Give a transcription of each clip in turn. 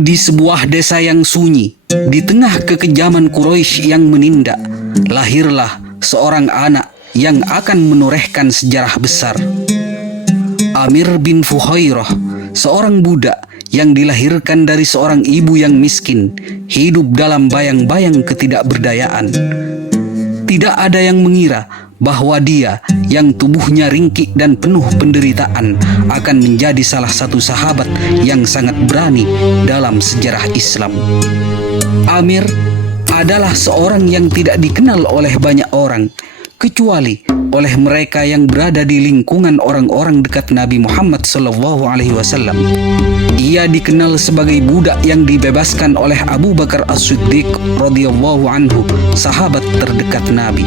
Di sebuah desa yang sunyi, di tengah kekejaman Quraisy yang menindak, lahirlah seorang anak yang akan menorehkan sejarah besar. Amir bin Fuhairah, seorang budak yang dilahirkan dari seorang ibu yang miskin, hidup dalam bayang-bayang ketidakberdayaan. Tidak ada yang mengira bahwa dia yang tubuhnya ringkih dan penuh penderitaan akan menjadi salah satu sahabat yang sangat berani dalam sejarah Islam. Amir adalah seorang yang tidak dikenal oleh banyak orang, kecuali oleh mereka yang berada di lingkungan orang-orang dekat Nabi Muhammad SAW. Ia dikenal sebagai budak yang dibebaskan oleh Abu Bakar As-Siddiq radhiyallahu anhu, sahabat terdekat Nabi.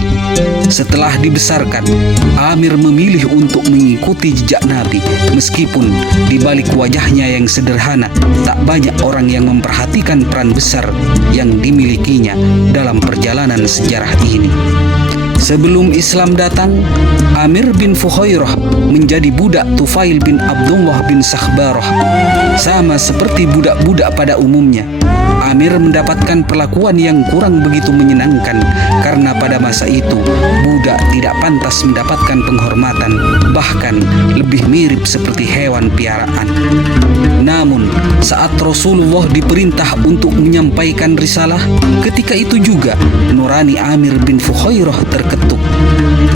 Setelah dibesarkan, Amir memilih untuk mengikuti jejak Nabi, meskipun di balik wajahnya yang sederhana, tak banyak orang yang memperhatikan peran besar yang dimilikinya dalam perjalanan sejarah ini. Sebelum Islam datang, Amir bin Fuhairah menjadi budak Tufail bin Abdullah bin Sakhbarah. Sama seperti budak-budak pada umumnya, Amir mendapatkan perlakuan yang kurang begitu menyenangkan karena pada masa itu budak tidak pantas mendapatkan penghormatan, bahkan lebih mirip seperti hewan piaraan. Namun, saat Rasulullah diperintah untuk menyampaikan risalah, ketika itu juga nurani Amir bin Fuhairah terketuk.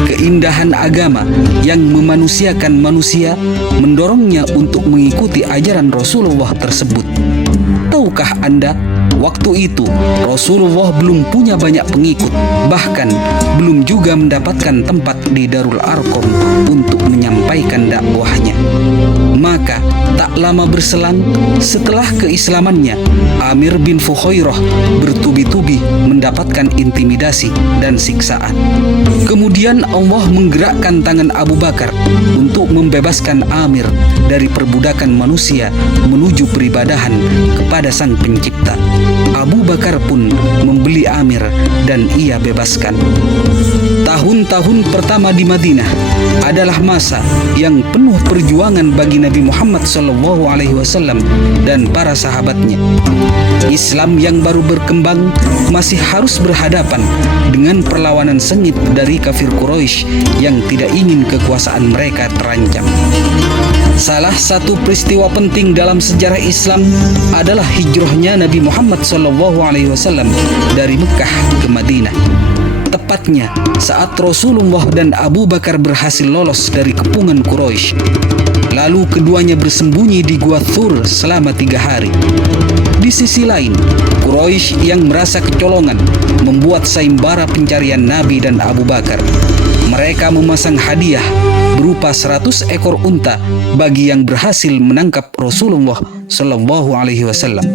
Keindahan agama yang memanusiakan manusia mendorongnya untuk mengikuti ajaran Rasulullah tersebut. Tahukah Anda, waktu itu Rasulullah belum punya banyak pengikut, bahkan belum juga mendapatkan tempat di Darul Arqam untuk menyampaikan dakwahnya. Maka tak lama berselang setelah keislamannya, Amir bin Fuhairah bertubi-tubi mendapatkan intimidasi dan siksaan. Kemudian Allah menggerakkan tangan Abu Bakar untuk membebaskan Amir dari perbudakan manusia menuju peribadahan kepada Sang Pencipta. Abu Bakar pun membeli Amir dan ia bebaskan. Tahun-tahun pertama di Madinah adalah masa yang penuh perjuangan bagi Nabi Muhammad SAW dan para sahabatnya. Islam yang baru berkembang masih harus berhadapan dengan perlawanan sengit dari kafir Quraisy yang tidak ingin kekuasaan mereka terancam. Salah satu peristiwa penting dalam sejarah Islam adalah hijrahnya Nabi Muhammad SAW dari Mekah ke Madinah. Tepatnya saat Rasulullah dan Abu Bakar berhasil lolos dari kepungan Quraisy. Lalu keduanya bersembunyi di Gua Thur selama 3 hari. Di sisi lain, Quraisy yang merasa kecolongan membuat sayembara pencarian Nabi dan Abu Bakar. Mereka memasang hadiah berupa 100 ekor unta bagi yang berhasil menangkap Rasulullah SAW.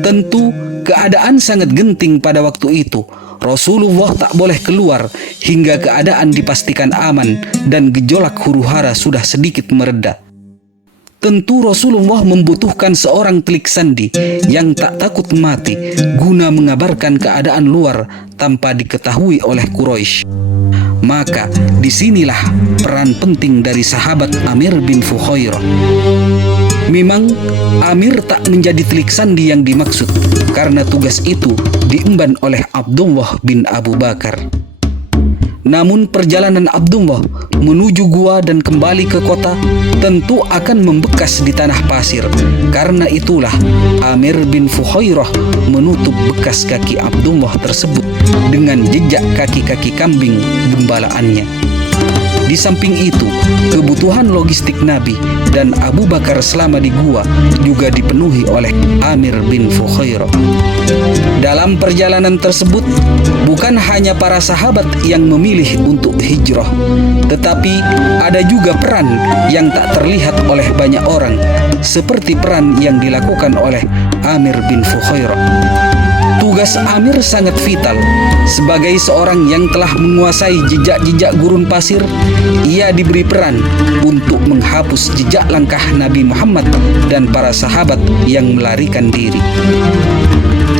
Tentu keadaan sangat genting pada waktu itu. Rasulullah tak boleh keluar hingga keadaan dipastikan aman dan gejolak huru-hara sudah sedikit mereda. Tentu Rasulullah membutuhkan seorang telik sandi yang tak takut mati guna mengabarkan keadaan luar tanpa diketahui oleh Quraisy. Maka disinilah peran penting dari sahabat Amir bin Fuhairah. Memang Amir tak menjadi telik sandi yang dimaksud, karena tugas itu diemban oleh Abdullah bin Abu Bakar. Namun perjalanan Abdullah menuju gua dan kembali ke kota tentu akan membekas di tanah pasir. Karena itulah Amir bin Fuhairah menutup bekas kaki Abdullah tersebut dengan jejak kaki-kaki kambing gembalaannya. Di samping itu, kebutuhan logistik Nabi dan Abu Bakar selama di gua juga dipenuhi oleh Amir bin Fuhairah. Dalam perjalanan tersebut, bukan hanya para sahabat yang memilih untuk hijrah, tetapi ada juga peran yang tak terlihat oleh banyak orang, seperti peran yang dilakukan oleh Amir bin Fuhairah. Tugas Amir sangat vital. Sebagai seorang yang telah menguasai jejak-jejak gurun pasir, ia diberi peran untuk menghapus jejak langkah Nabi Muhammad dan para sahabat yang melarikan diri.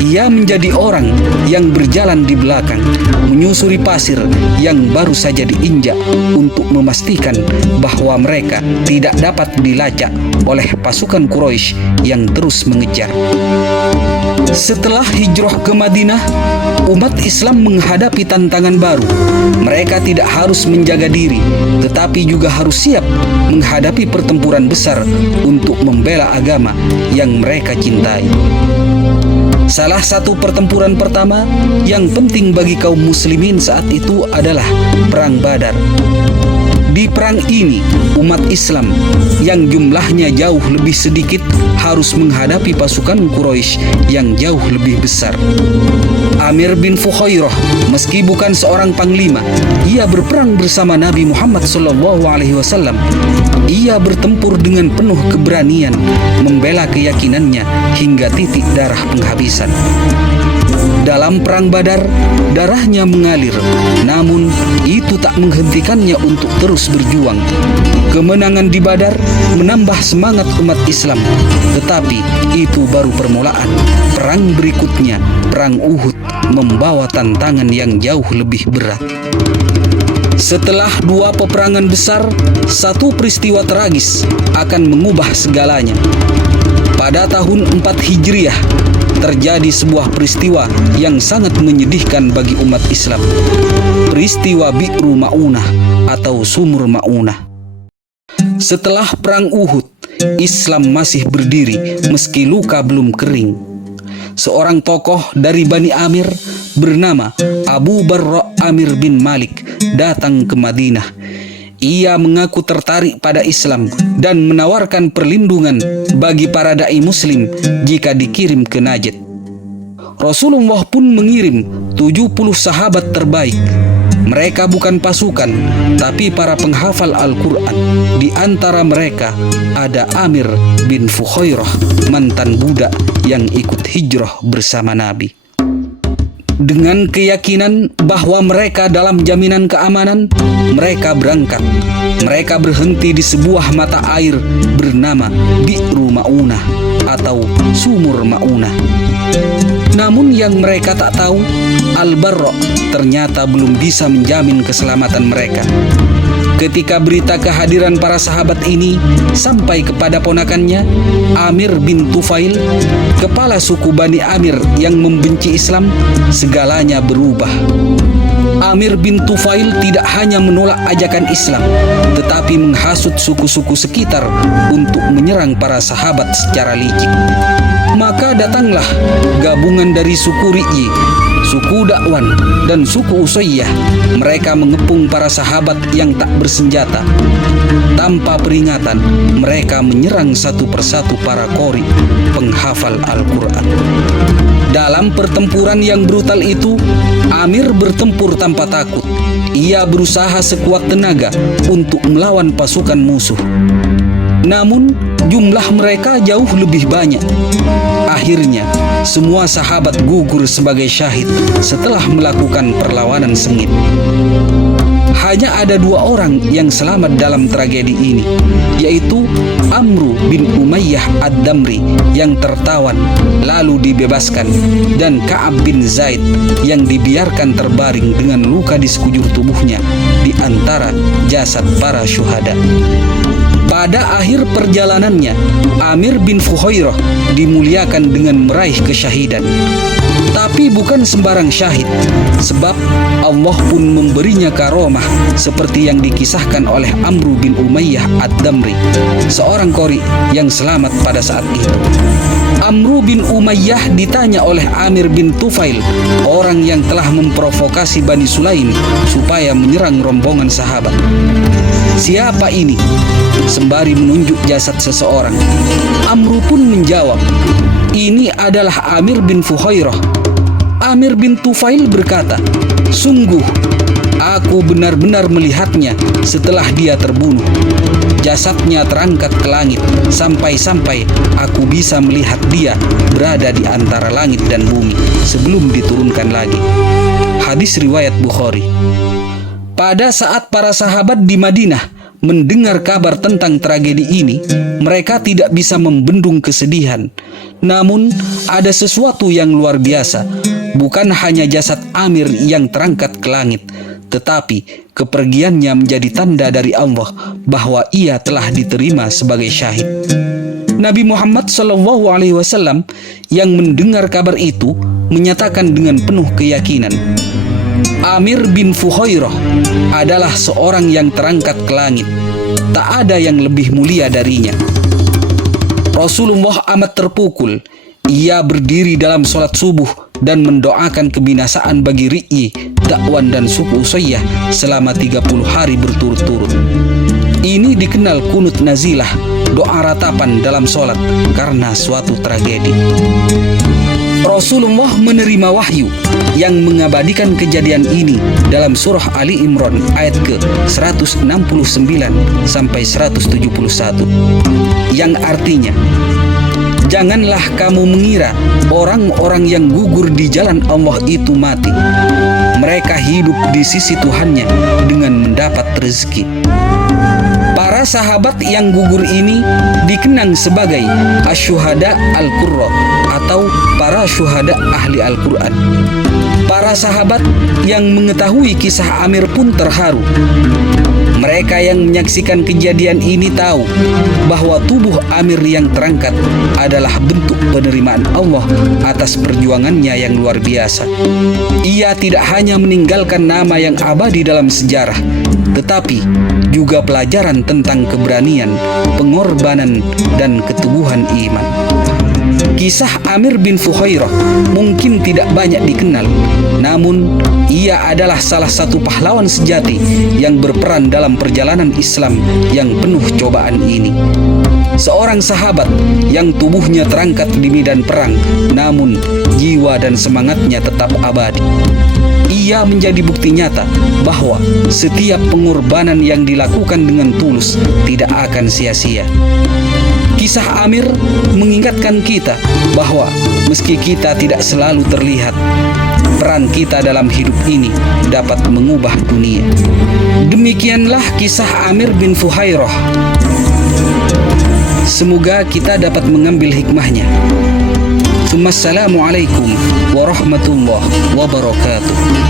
Ia menjadi orang yang berjalan di belakang, menyusuri pasir yang baru saja diinjak untuk memastikan bahwa mereka tidak dapat dilacak oleh pasukan Quraisy yang terus mengejar. Setelah hijrah ke Madinah, umat Islam menghadapi tantangan baru. Mereka tidak harus menjaga diri, tetapi juga harus siap menghadapi pertempuran besar untuk membela agama yang mereka cintai. Salah satu pertempuran pertama yang penting bagi kaum muslimin saat itu adalah Perang Badar. Di perang ini, umat Islam yang jumlahnya jauh lebih sedikit harus menghadapi pasukan Quraisy yang jauh lebih besar. Amir bin Fuhairah, meski bukan seorang panglima, ia berperang bersama Nabi Muhammad SAW. Ia bertempur dengan penuh keberanian, membela keyakinannya hingga titik darah penghabisan. Dalam perang Badar, darahnya mengalir, namun itu tak menghentikannya untuk terus berjuang. Kemenangan di Badar menambah semangat umat Islam, tetapi itu baru permulaan. Perang berikutnya, Perang Uhud, membawa tantangan yang jauh lebih berat. Setelah dua peperangan besar, satu peristiwa tragis akan mengubah segalanya. Pada tahun 4 Hijriah, terjadi sebuah peristiwa yang sangat menyedihkan bagi umat Islam. Peristiwa Bi'ru Ma'unah atau Sumur Ma'unah. Setelah Perang Uhud, Islam masih berdiri meski luka belum kering. Seorang tokoh dari Bani Amir bernama Abu Barra Amir bin Malik datang ke Madinah. Ia mengaku tertarik pada Islam dan menawarkan perlindungan bagi para dai muslim jika dikirim ke Najd. Rasulullah pun mengirim 70 sahabat terbaik. Mereka bukan pasukan, tapi para penghafal Al-Quran. Di antara mereka ada Amir bin Fuhairah, mantan budak yang ikut hijrah bersama Nabi. Dengan keyakinan bahwa mereka dalam jaminan keamanan, mereka berangkat. Mereka berhenti di sebuah mata air bernama Bi'ru Ma'unah atau Sumur Ma'unah. Namun yang mereka tak tahu, Al-Barra ternyata belum bisa menjamin keselamatan mereka. Ketika berita kehadiran para sahabat ini sampai kepada ponakannya, Amir bin Tufail, kepala suku Bani Amir yang membenci Islam, segalanya berubah. Amir bin Tufail tidak hanya menolak ajakan Islam, tetapi menghasut suku-suku sekitar untuk menyerang para sahabat secara licik. Maka datanglah gabungan dari suku Ri'yi, suku Dakwan, dan suku Usayyah. Mereka mengepung para sahabat yang tak bersenjata. Tanpa peringatan, mereka menyerang satu persatu para qori, penghafal Al-Quran. Dalam pertempuran yang brutal itu, Amir bertempur tanpa takut. Ia berusaha sekuat tenaga untuk melawan pasukan musuh. Namun, jumlah mereka jauh lebih banyak. Akhirnya, semua sahabat gugur sebagai syahid setelah melakukan perlawanan sengit. Hanya ada 2 orang yang selamat dalam tragedi ini, yaitu Amru bin Umayyah Ad-Damri yang tertawan lalu dibebaskan, dan Ka'ab bin Zaid yang dibiarkan terbaring dengan luka di sekujur tubuhnya di antara jasad para syuhada. Pada akhir perjalanannya, Amir bin Fuhairah dimuliakan dengan meraih kesyahidan. Tapi bukan sembarang syahid, sebab Allah pun memberinya karomah seperti yang dikisahkan oleh Amru bin Umayyah Ad-Damri, seorang qori yang selamat pada saat itu. Amru bin Umayyah ditanya oleh Amir bin Tufail, orang yang telah memprovokasi Bani Sulaim supaya menyerang rombongan sahabat. "Siapa ini?" sembari menunjuk jasad seseorang. Amru pun menjawab, "Ini adalah Amir bin Fuhairah." Amir bin Tufail berkata, "Sungguh, aku benar-benar melihatnya setelah dia terbunuh. Jasadnya terangkat ke langit sampai-sampai aku bisa melihat dia berada di antara langit dan bumi sebelum diturunkan lagi." Hadis riwayat Bukhari. Pada saat para sahabat di Madinah mendengar kabar tentang tragedi ini, mereka tidak bisa membendung kesedihan. Namun, ada sesuatu yang luar biasa. Bukan hanya jasad Amir yang terangkat ke langit, tetapi kepergiannya menjadi tanda dari Allah bahwa ia telah diterima sebagai syahid. Nabi Muhammad SAW yang mendengar kabar itu menyatakan dengan penuh keyakinan, Amir bin Fuhairah adalah seorang yang terangkat ke langit. Tak ada yang lebih mulia darinya. Rasulullah amat terpukul. Ia berdiri dalam sholat subuh dan mendoakan kebinasaan bagi Ri'i, Dakwan dan suku Usayyah selama 30 hari berturut-turut. Ini dikenal kunut nazilah, doa ratapan dalam sholat karena suatu tragedi. Rasulullah menerima wahyu yang mengabadikan kejadian ini dalam surah Ali Imran ayat ke-169 sampai 171 yang artinya, janganlah kamu mengira orang-orang yang gugur di jalan Allah itu mati. Mereka hidup di sisi Tuhannya dengan mendapat rezeki. Para sahabat yang gugur ini dikenang sebagai asyuhada al-qurra atau para syuhada ahli Al-Quran. Para sahabat yang mengetahui kisah Amir pun terharu. Mereka yang menyaksikan kejadian ini tahu bahwa tubuh Amir yang terangkat adalah bentuk penerimaan Allah atas perjuangannya yang luar biasa. Ia tidak hanya meninggalkan nama yang abadi dalam sejarah, tetapi juga pelajaran tentang keberanian, pengorbanan, dan keteguhan iman. Kisah Amir bin Fuhairah mungkin tidak banyak dikenal, namun ia adalah salah satu pahlawan sejati yang berperan dalam perjalanan Islam yang penuh cobaan ini. Seorang sahabat yang tubuhnya terangkat di medan perang, namun jiwa dan semangatnya tetap abadi. Ia menjadi bukti nyata bahwa setiap pengorbanan yang dilakukan dengan tulus tidak akan sia-sia. Kisah Amir mengingatkan kita bahwa meski kita tidak selalu terlihat, peran kita dalam hidup ini dapat mengubah dunia. Demikianlah kisah Amir bin Fuhairah. Semoga kita dapat mengambil hikmahnya. Assalamualaikum warahmatullahi wabarakatuh.